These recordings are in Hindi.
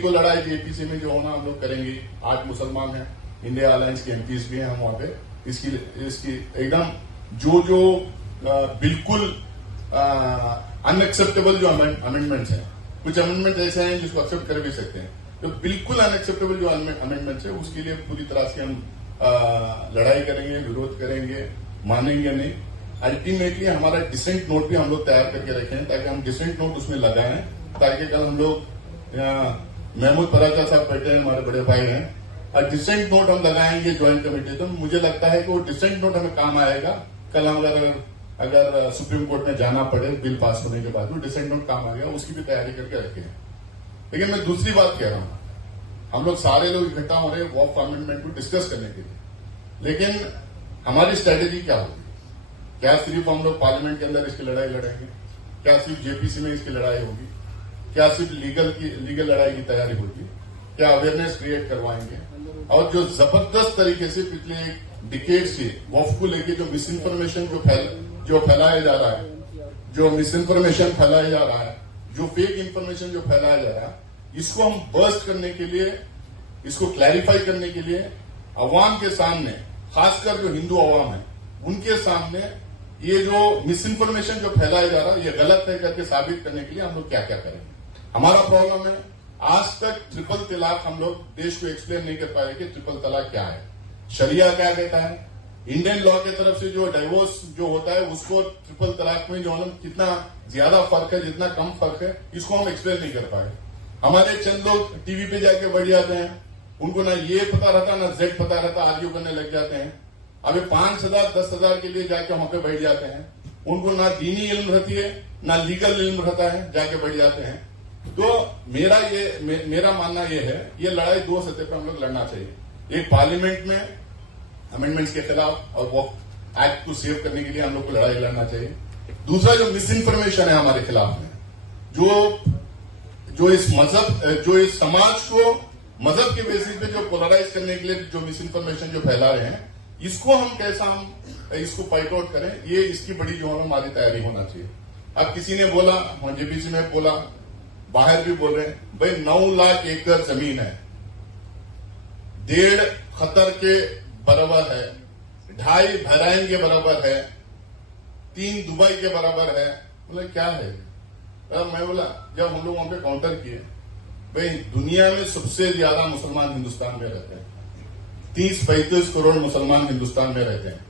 एक तो लड़ाई जेपीसी में जो होना हम लोग करेंगे। 8 मुसलमान हैं, इंडिया अलायंस के एमपीज भी हैं हम वहां पे। इसकी एकदम जो बिल्कुल अनएक्सेप्टेबल जो अमेंडमेंट्स हैं, कुछ अमेंडमेंट ऐसे हैं जिसको एक्सेप्ट कर भी सकते हैं, तो बिल्कुल अनएक्सेप्टेबल जो अमेंडमेंट्स है उसके लिए पूरी तरह से हम लड़ाई करेंगे, विरोध करेंगे, मानेंगे नहीं। अल्टीमेटली हमारा डिसेंट नोट भी हम लोग तैयार करके रखे हैं ताकि हम डिसेंट नोट उसमें लगाएं, ताकि कल हम लोग महमूद पराचा साहब बैठे हैं, हमारे बड़े भाई हैं, और डिसेंट नोट हम लगाएंगे ज्वाइंट कमेटी। तो मुझे लगता है कि वो डिसेंट नोट हमें काम आएगा। कल हम अगर सुप्रीम कोर्ट में जाना पड़े बिल पास होने के बाद, वो डिसेंट नोट काम आ गया, उसकी भी तैयारी करके रखे हैं। लेकिन मैं दूसरी बात कह रहा हूं, हम लोग सारे लोग इकट्ठा हो रहे हैं वॉक अमेंडमेंट को डिस्कस करने के लिए, लेकिन हमारी स्ट्रेटेजी क्या होगी? क्या सिर्फ हम लोग पार्लियामेंट के अंदर इसकी लड़ाई लड़ेंगे? क्या सिर्फ जेपीसी में इसकी लड़ाई होगी? क्या सिर्फ लीगल लड़ाई की तैयारी होगी? क्या अवेयरनेस क्रिएट करवाएंगे? और जो जबरदस्त तरीके से पिछले एक डिकेड से वॉफ को लेके जो मिस इन्फॉर्मेशन जो फैलाया जा रहा है, जो मिस इन्फॉर्मेशन फैलाया जा रहा है, जो फेक इन्फॉर्मेशन जो फैलाया जा रहा है, इसको हम बर्स्ट करने के लिए, इसको क्लैरिफाई करने के लिए अवाम के सामने, खासकर जो हिंदू अवाम है उनके सामने ये जो मिस इन्फॉर्मेशन जो फैलाया जा रहा है ये गलत है करके साबित करने के लिए हम लोग क्या क्या करेंगे। हमारा प्रॉब्लम है, आज तक ट्रिपल तलाक हम लोग देश को एक्सप्लेन नहीं कर पाए कि ट्रिपल तलाक क्या है, शरिया क्या कहता है, इंडियन लॉ की तरफ से जो डाइवोर्स जो होता है उसको ट्रिपल तलाक में जो कितना ज्यादा फर्क है, जितना कम फर्क है, इसको हम एक्सप्लेन नहीं कर पाए। हमारे चंद लोग टीवी पे जाके बैठ जाते हैं, उनको ना ये पता रहता ना जेड पता रहता, आर्ग्यू करने लग जाते हैं। अभी 5,000 10,000 के लिए जाके वहां पे बैठ जाते हैं, उनको ना दीनी इल्म रहती है ना लीगल इल्म रहता है, जाके बैठ जाते हैं। तो मेरा मानना ये है, ये लड़ाई 2 सतह पे हम लोग लड़ना चाहिए। एक पार्लियामेंट में अमेंडमेंट्स के खिलाफ और वो एक्ट को सेव करने के लिए हम लोग को लड़ाई लड़ना चाहिए। दूसरा जो मिस इन्फॉर्मेशन है हमारे खिलाफ में, जो इस समाज को मजहब के बेसिस पे जो पोलराइज करने के लिए जो मिस इन्फॉर्मेशन जो फैला रहे हैं, इसको हम कैसा इसको फाइट आउट करें, ये इसकी बड़ी जो है हमारी तैयारी होना चाहिए। अब किसी ने बोला, जेपीसी में बोला, बाहर भी बोल रहे हैं, भाई 9 लाख एकड़ जमीन है, 1.5 खतर के बराबर है, 2.5 बहराइन के बराबर है, 3 दुबई के बराबर है। बोले क्या है? मैं बोला, जब हम लोग वहां पे काउंटर किए, भाई दुनिया में सबसे ज्यादा मुसलमान हिंदुस्तान में रहते हैं, 30-35 करोड़ मुसलमान हिंदुस्तान में रहते हैं,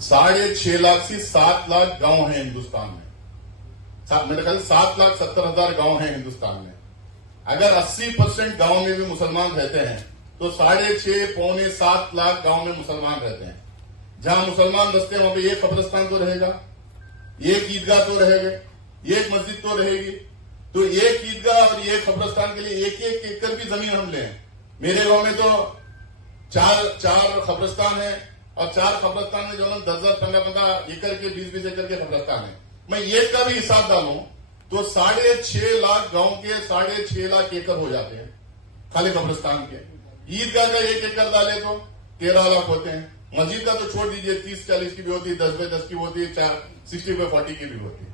6.5 लाख से 7 लाख गांव हैं हिंदुस्तान में, मेरे ख्याल 7,70,000 गांव हैं हिंदुस्तान में। अगर 80% गांव में भी मुसलमान रहते हैं तो 6.5-7 लाख गांव में मुसलमान रहते हैं। जहां मुसलमान बसते हैं वहां पे एक कब्रिस्तान तो रहेगा, एक ईदगाह तो रहेगा, एक मस्जिद तो रहेगी। तो एक ईदगाह और एक कब्रिस्तान के लिए 1-1 एकड़ की जमीन हम लें। मेरे गांव में तो 4 कब्रिस्तान है, और 4 कब्रिस्तान में जो है 10-10, 15-15 एकड़ के 20-20 एकड़ के कब्रिस्तान है। मैं एक का भी हिसाब डालूं तो 6.5 लाख गांव के 6.5 लाख एकड़ हो जाते हैं खाली कब्रिस्तान के। ईदगाह का 1 एकड़ डाले तो 13 लाख होते हैं। मस्जिद का तो छोड़ दीजिए, 30-40 की भी होती है, 10x10 की होती है, 60x40 की भी होती है।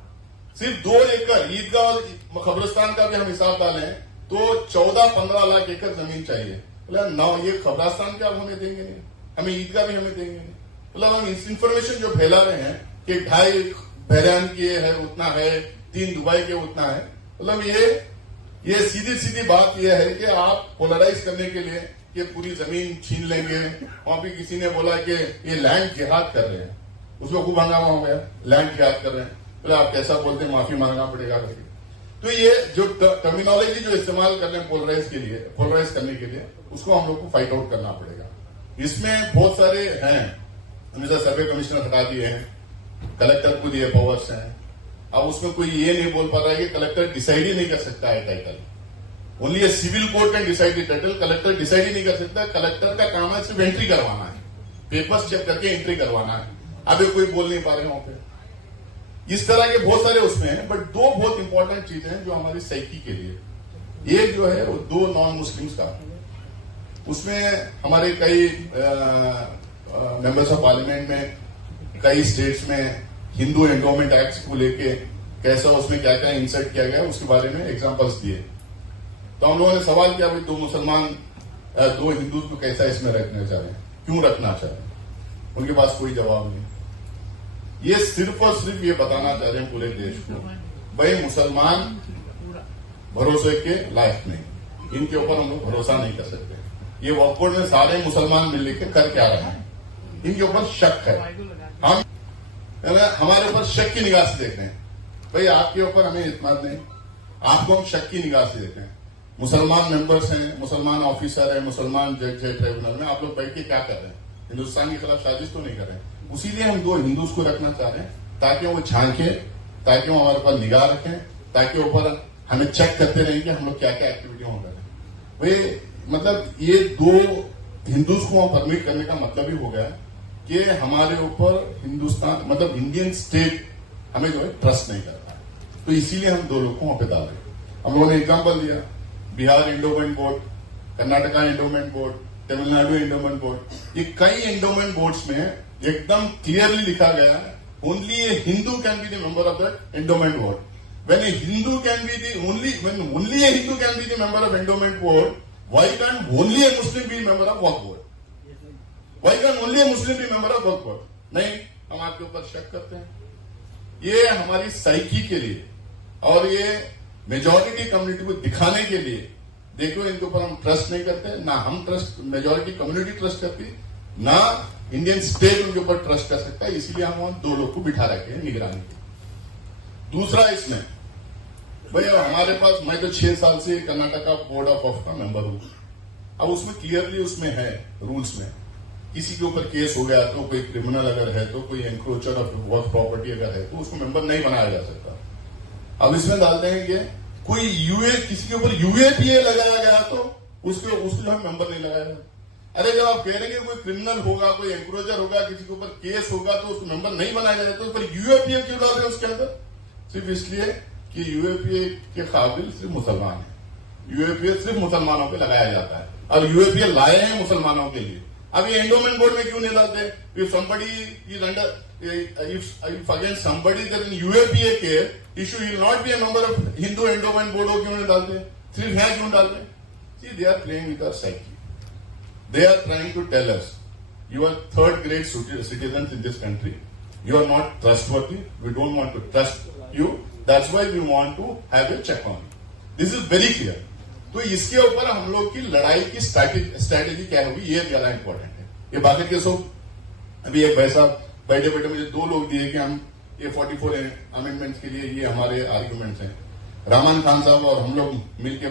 सिर्फ 2 एकड़ ईदगाह और कब्रिस्तान का भी हम हिसाब डालें तो 14-15 लाख एकड़ जमीन चाहिए। मतलब 9 ये कब्रिस्तान के आप हमें देंगे नहीं, हमें ईदगाह भी हमें देंगे नहीं। मतलब हम इस इंफॉर्मेशन जो फैला रहे हैं कि 2.5 बहरान के है उतना है, 3 दुबई के उतना है, मतलब ये सीधी बात यह है कि आप पोलराइज करने के लिए ये पूरी जमीन छीन लेंगे। वहां भी किसी ने बोला कि ये लैंड जिहाद कर रहे हैं, उसको खूब हंगामा हो गया, लैंड जिहाद कर रहे हैं। बोले आप कैसा बोलते हैं, माफी मांगना पड़ेगा करके। तो ये जो टर्मिनोलॉजी जो इस्तेमाल कर रहे हैं पोलराइज करने के लिए, उसको हम लोग को फाइट आउट करना पड़ेगा। इसमें बहुत सारे हैं, हमेशा सर्वे कमिश्नर हटा दिए हैं, कलेक्टर को दिए पावर्स हैं। अब उसमें कोई ये नहीं बोल पा रहा है कि कलेक्टर डिसाइड ही नहीं कर सकता है title, only civil court can decide the title. Collector decide ही नहीं कर सकता, कलेक्टर का काम है सिर्फ एंट्री करवाना है, पेपर्स चेक करके एंट्री करवाना है। अभी कोई बोल नहीं पा रहे वहां पे। इस तरह के बहुत सारे उसमें हैं, बट 2 बहुत इंपॉर्टेंट चीजें हैं जो हमारी साइकी के लिए। एक जो है वो 2 नॉन मुस्लिम्स का, उसमें हमारे कई मेंबर्स ऑफ पार्लियामेंट में, कई स्टेट्स में हिंदू एंडोमेंट एक्ट को लेके कैसा उसमें क्या क्या इंसर्ट किया गया उसके बारे में एग्जांपल्स दिए। तो हम लोगों ने सवाल किया, भाई दो मुसलमान दो हिंदू को कैसा इसमें रखना चाह रहे हैं, क्यों रखना चाह रहे हैं? उनके पास कोई जवाब नहीं। ये सिर्फ और सिर्फ ये बताना चाह रहे हैं पूरे देश को, भाई मुसलमान भरोसे के लायक नहीं, इनके ऊपर हम लोग भरोसा नहीं कर सकते। ये वॉकआउट में सारे मुसलमान मिल के कर क्या रहे हैं, इनके ऊपर शक है। हम हमारे ऊपर शक की निगाह से देख रहे हैं, भाई आपके ऊपर हमें इत्मीनान नहीं, आपको हम शक की निगाह से देख रहे हैं। मुसलमान मेंबर्स हैं, मुसलमान ऑफिसर है, मुसलमान जज है ट्रिब्यूनल में, आप लोग बैठ के क्या कर रहे हैं? हिंदुस्तान के खिलाफ साजिश तो नहीं कर रहे हैं। उसीलिए हम दो हिंदूज को रखना चाह रहे हैं, ताकि वो झांके, ताकि वो हमारे ऊपर निगाह रखें, ताकि ऊपर हमें चेक करते रहें कि हम लोग क्या क्या एक्टिविटी हो रहे हैं। भाई मतलब ये दो हिंदूज को परमिट करने का मतलब ही हो गया कि हमारे ऊपर हिंदुस्तान मतलब इंडियन स्टेट हमें जो है ट्रस्ट नहीं करता है। तो इसीलिए हम दो लोग को वहां पे डाल रहे। हम लोगों ने एग्जाम्पल दिया, Bihar endowment board, Karnataka endowment board, Tamil Nadu endowment board, ये कई एंडोमेंट बोर्ड्स में एकदम क्लियरली लिखा गया है, only A Hindu can be the member of that endowment board. When a Hindu can be the only a Hindu can be the member of endowment board, why can't only a Muslim be member of Waqf board? Why can't only a Muslim be member of Waqf board? नहीं, हम आपके ऊपर शक करते हैं। ये हमारी साइकी के लिए और ये मेजॉरिटी कम्युनिटी को दिखाने के लिए, देखो इनके ऊपर हम ट्रस्ट नहीं करते, ना हम ट्रस्ट मेजॉरिटी कम्युनिटी ट्रस्ट करती, ना इंडियन स्टेट उनके ऊपर ट्रस्ट कर सकता है। इसीलिए हम वहां दो लोग को बिठा रखे हैं निगरानी के। दूसरा इसमें भाई हमारे पास, मैं तो 6 साल से कर्नाटका बोर्ड ऑफ वक्फ का मेंबर हूं। अब उसमें क्लियरली उसमें है रूल्स में, किसी के ऊपर केस हो गया तो, कोई क्रिमिनल अगर है तो, कोई एंक्रोचर ऑफ वक्फ प्रॉपर्टी अगर है तो उसको मेंबर नहीं बनाया जा सकता। अब इसमें डालते हैं कि कोई किसी के ऊपर यूएपीए लगाया गया तो उसको जो है मेंबर नहीं लगाया जाता। अरे जब आप कह रहे हैं कोई क्रिमिनल होगा, कोई एंक्रोचर होगा, किसी के ऊपर केस होगा तो उसको मेंबर नहीं बनाया जाता, तो फिर यूएपीए क्यों डाल रहे हैं उसके अंदर? सिर्फ इसलिए कि यूएपीए के काबिल सिर्फ मुसलमान है। यूएपीए सिर्फ मुसलमानों पे लगाया जाता है, और यूएपीए लाए हैं मुसलमानों के लिए। अब ये एंडोमेंट बोर्ड में क्यों नहीं डालते? If somebody is under, if against somebody that in UAPA care issue, he will not be a member of Hindu endowment board, क्यों नहीं डालते? सिर्फ है क्यों डालते? See, they are playing with our psyche. They are trying to tell us, you are third grade citizens in this country. You are not trustworthy. We don't want to trust you. That's why we want to have a check on you. This is very clear. तो इसके ऊपर हम लोग की लड़ाई की स्ट्रैटेजी क्या होगी, ये ज्यादा इंपॉर्टेंट है। ये बाकी के सब अभी एक भाई साहब बैठे बैठे मुझे 2 लोग दिए कि हम ये 44 अमेंडमेंट्स के लिए ये हमारे आर्ग्यूमेंट्स हैं। रहमान खान साहब और हम लोग मिलकर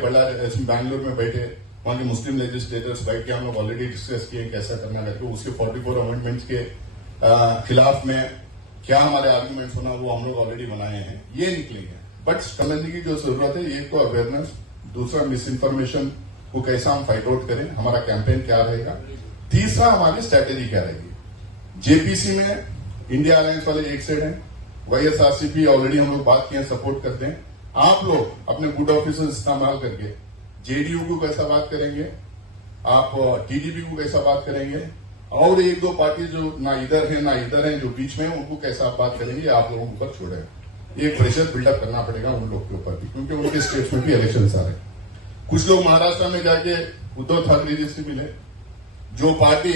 बैंगलोर में बैठे, वहां के मुस्लिम लेजिस्लेटर्स बैठ के हम लोग ऑलरेडी डिस्कस किए कैसा करना करके, उसके 44 अमेंडमेंट्स के खिलाफ में क्या हमारे आर्ग्यूमेंट्स होना वो हम लोग ऑलरेडी बनाए हैं, ये निकलेंगे। बट समझने की जो जरूरत है, एक तो अवेयरनेस, दूसरा मिस इन्फॉर्मेशन को कैसा हम फाइट आउट करें, हमारा कैंपेन क्या रहेगा, तीसरा हमारी स्ट्रैटेजी क्या रहेगी। जेपीसी में इंडिया अलायंस वाले एक साइड हैं, वाईएसआरसीपी ऑलरेडी हम लोग बात किए, सपोर्ट करते हैं। आप लोग अपने गुड ऑफिसर्स इस्तेमाल करके जेडीयू को कैसा बात करेंगे, आप टीडीपी को कैसा बात करेंगे, और 1-2 पार्टी जो ना इधर है ना इधर है, जो बीच में है, उनको कैसा आप बात करेंगे, आप लोगों के ऊपर छोड़े। एक प्रेशर बिल्डअप करना पड़ेगा उन लोग के ऊपर भी, क्योंकि उनके स्टेट्स में भी इलेक्शन आ रहे हैं। कुछ लोग महाराष्ट्र में जाके उद्धव ठाकरे जी से मिले, जो पार्टी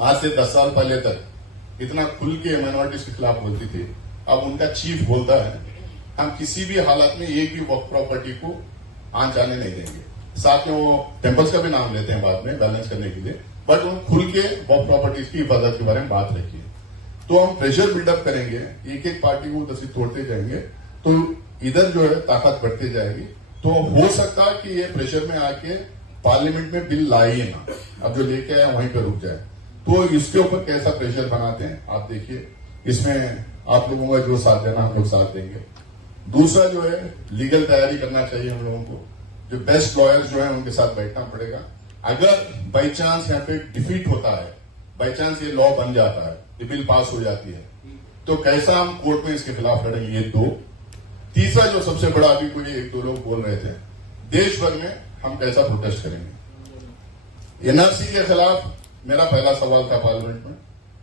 आज से 10 साल पहले तक इतना खुल के माइनॉरिटीज के खिलाफ बोलती थी, अब उनका चीफ बोलता है हम किसी भी हालत में एक भी वक्फ प्रॉपर्टी को आन जाने नहीं देंगे। साथ में वो टेम्पल्स का भी नाम लेते हैं बाद में बैलेंस करने के लिए, बट उन खुल के वक्फ प्रॉपर्टीज की हिफाजत के बारे में बात रखी है। तो हम प्रेशर बिल्डअप करेंगे, एक एक पार्टी को उधर से तोड़ते जाएंगे, तो इधर जो है ताकत बढ़ती जाएगी। तो हो सकता है कि ये प्रेशर में आके पार्लियामेंट में बिल लाए ही ना, अब जो लेके आए वहीं पर रुक जाए। तो इसके ऊपर कैसा प्रेशर बनाते हैं आप देखिए, इसमें आप लोगों का जो साथ देना हम लोग साथ देंगे। दूसरा जो है लीगल तैयारी करना चाहिए हम लोगों को, जो बेस्ट लॉयर्स जो है उनके साथ बैठना पड़ेगा। अगर बाई चांस यहाँ पे डिफीट होता है, बाई चांस ये लॉ बन जाता है, ये बिल पास हो जाती है, तो कैसा हम कोर्ट में इसके खिलाफ लड़ेंगे, ये 2। तीसरा जो सबसे बड़ा, अभी कोई 1-2 लोग बोल रहे थे, देश भर में हम कैसा प्रोटेस्ट करेंगे। एनआरसी के खिलाफ मेरा पहला सवाल था पार्लियामेंट में,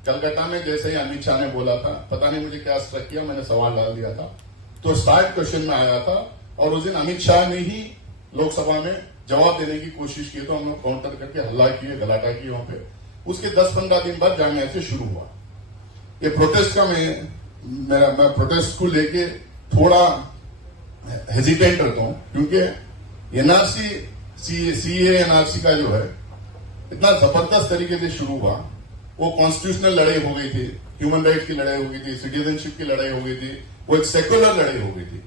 कलकत्ता में जैसे ही अमित शाह ने बोला था, पता नहीं मुझे क्या स्ट्रक किया, मैंने सवाल डाल दिया था, तो स्टार्ट क्वेश्चन में आया था, और उस दिन अमित शाह ने ही लोकसभा में जवाब देने की कोशिश की, तो हम लोग काउंटर करके हल्ला किए, गलाटा किए वहां पे। उसके 10-15 दिन बाद जामिया से शुरू हुआ ये प्रोटेस्ट का। मैं प्रोटेस्ट को लेके थोड़ा हेजिटेंट रहता हूं, क्योंकि एनआरसी सीए एनआरसी का जो है इतना जबरदस्त तरीके से शुरू हुआ। वो कॉन्स्टिट्यूशनल लड़ाई हो गई थी, ह्यूमन राइट्स की लड़ाई हो गई थी, सिटीजनशिप की लड़ाई हो गई थी, वो एक सेक्युलर लड़ाई हो गई थी।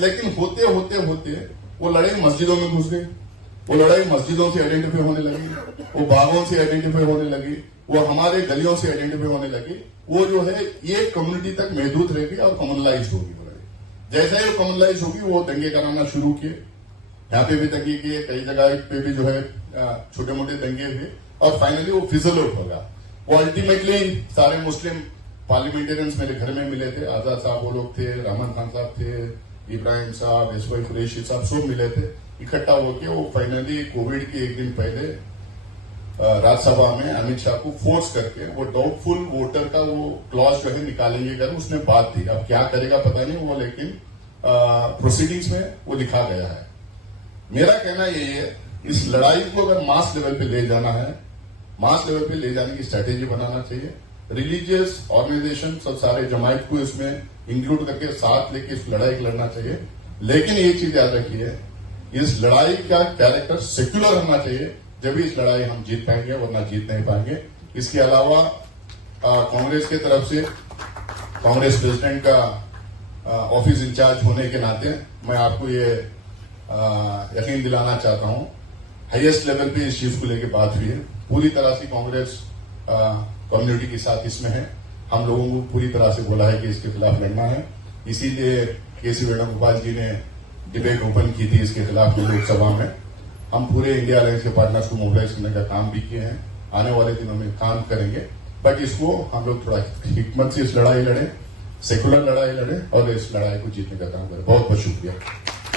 लेकिन होते होते होते वो लड़ाई मस्जिदों में घुस गई, वो लड़ाई मस्जिदों से आइडेंटिफाई होने लगी, वो बागों से आइडेंटिफाई होने लगी, वो हमारे गलियों से आइडेंटिफाई होने लगी। वो जो है ये कम्युनिटी तक महदूद रहेगी और कॉमनलाइज होगी। जैसा ही वो कॉमनलाइज होगी वो दंगे कराना शुरू किए, यहाँ पे भी दंगे किए, कई जगह पे भी जो है छोटे मोटे दंगे हुए, और फाइनली वो फिजल आउट हो गया। वो अल्टीमेटली सारे मुस्लिम पार्लियामेंटेरियंस मेरे घर में मिले थे, आजाद साहब वो लोग थे, रहमान खान साहब थे, इब्राहिम साहब, एसवाई कुरैशी साहब, सब मिले थे। इकट्ठा होकर वो फाइनली कोविड के एक दिन पहले राज्यसभा में अमित शाह को फोर्स करके वो डाउटफुल वोटर का वो क्लॉज जो है निकालेंगे कर उसने बात दी। अब क्या करेगा पता नहीं वो, लेकिन प्रोसीडिंग्स में वो लिखा गया है। मेरा कहना ये है, इस लड़ाई को अगर मास लेवल पे ले जाना है, मास लेवल पे ले जाने की स्ट्रेटेजी बनाना चाहिए। रिलीजियस ऑर्गेनाइजेशन सब सारे जमायत को इसमें इंक्लूड करके साथ लेके इस लड़ाई को लड़ना चाहिए। लेकिन एक चीज याद रखिए, इस लड़ाई का कैरेक्टर सेक्युलर होना चाहिए, जब भी इस लड़ाई हम जीत पाएंगे, वरना जीत नहीं पाएंगे। इसके अलावा कांग्रेस की तरफ से कांग्रेस प्रेसिडेंट का ऑफिस इंचार्ज होने के नाते मैं आपको ये यकीन दिलाना चाहता हूं, हाईएस्ट लेवल पे इस चीज को लेकर बात हुई है। पूरी तरह से कांग्रेस कम्युनिटी के साथ इसमें है। हम लोगों को पूरी तरह से बोला है कि इसके खिलाफ लड़ना है। इसीलिए केसी वेणुगोपाल जी ने डिबेट ओपन की थी इसके खिलाफ लोकसभा में। हम पूरे इंडिया अलायंस के पार्टनर्स को मोबिलाइज करने का काम भी किए हैं, आने वाले दिनों में काम करेंगे। बट इसको हम लोग थोड़ा हिकमत से इस लड़ाई लड़े, सेकुलर लड़ाई लड़े और इस लड़ाई को जीतने का काम करें। बहुत बहुत शुक्रिया।